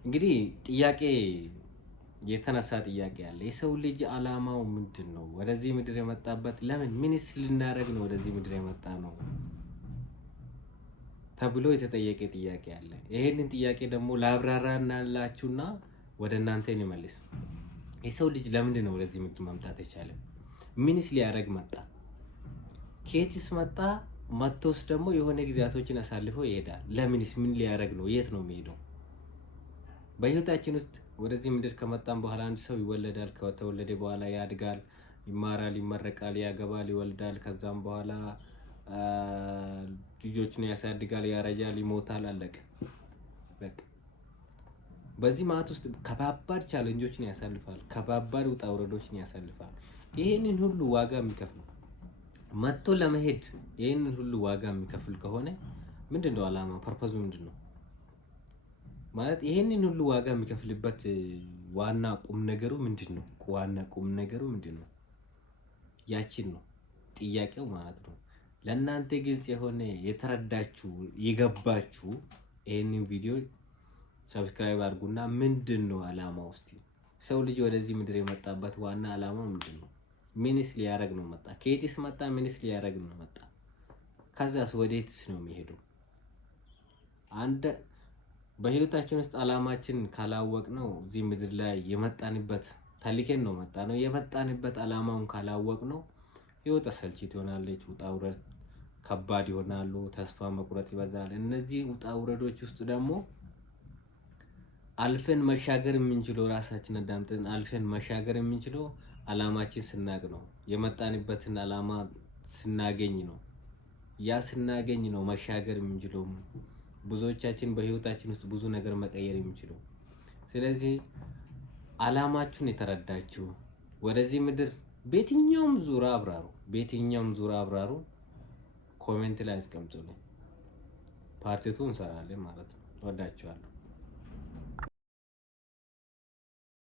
እንግዲህ ጥያቄ የተነሳ ጥያቄ አለ። የሰው ልጅ አላማው ምንድነው? ወደዚህ ምድር የመጣበት ለምን? ምንስ ልናደርግ ነው ወደዚህ ምድር የመጣ ነው ተብሎ የተጠየቀ ጥያቄ አለ። ይሄንን ጥያቄ ደግሞ ላብራራናላችሁና ወደ እናንተ እንመልስ። የሰው ልጅ ለምንድን ነው ወደዚህ ምድር መምጣት የቻለ? ምንስ ሊያደርግ መጣ? ከየትስ መጣ? መጥቶስ ደግሞ የሆነ ጊዜያቶችን አሳልፎ ይሄዳል። ለምንስ? ምን ሊያደርግ ነው? የት ነው የሚሄደው? በህይወታችን ውስጥ ወደዚህ ምድር ከመጣን በኋላ አንድ ሰው ይወለዳል። ከተወለደ በኋላ ያድጋል፣ ይማራል፣ ይመረቃል፣ ያገባል፣ ይወልዳል። ከዛም በኋላ ልጆችን ያሳድጋል፣ ያረጃል፣ ይሞታል፣ አለቀ በቃ። በዚህ ማት ውስጥ ከባባድ ቻሌንጆችን ያሳልፋል፣ ከባባድ ውጣ ውረዶችን ያሳልፋል። ይሄንን ሁሉ ዋጋ የሚከፍል መጥቶ ለመሄድ ይሄንን ሁሉ ዋጋ የሚከፍል ከሆነ ምንድነው አላማ? ፐርፐዙ ምንድነው? ማለት ይሄንን ሁሉ ዋጋ የሚከፍልበት ዋና ቁም ነገሩ ምንድነው? ዋና ቁም ነገሩ ምንድነው? ያቺን ነው ጥያቄው ማለት ነው። ለእናንተ ግልጽ የሆነ የተረዳችሁ የገባችሁ ይሄንን ቪዲዮ ሰብስክራይብ አድርጉና ምንድነው አላማው? እስቲ ሰው ልጅ ወደዚህ ምድር የመጣበት ዋና አላማው ምንድነው? ምንስ ሊያደርግ ነው መጣ? ከየትስ መጣ? ምንስ ሊያደርግ ነው መጣ? ከዛስ ወዴትስ ነው የሚሄደው? አንድ በህይወታችን ውስጥ አላማችን ካላወቅ ነው እዚህ ምድር ላይ የመጣንበት ተልከን ነው መጣ ነው የመጣንበት አላማውን ካላወቅ ነው ህይወት አሰልቺ ትሆናለች። ውጣ ውረድ ከባድ ይሆናሉ። ተስፋ መቁረጥ ይበዛል። እነዚህ ውጣ ውረዶች ውስጥ ደግሞ አልፈን መሻገር የምንችለው ራሳችን አዳምጠን አልፈን መሻገር የምንችለው አላማችን ስናቅ ነው። የመጣንበትን አላማ ስናገኝ ነው። ያ ስናገኝ ነው መሻገር የምንችለው። ብዙዎቻችን በህይወታችን ውስጥ ብዙ ነገር መቀየር የምንችለው። ስለዚህ አላማችሁን የተረዳችሁ ወደዚህ ምድር በየትኛውም ዙራ አብራሩ፣ ኮሜንት ላይ አስቀምጡልኝ። ፓርት 2 እንሰራለን ማለት ነው። ወዳችኋለሁ።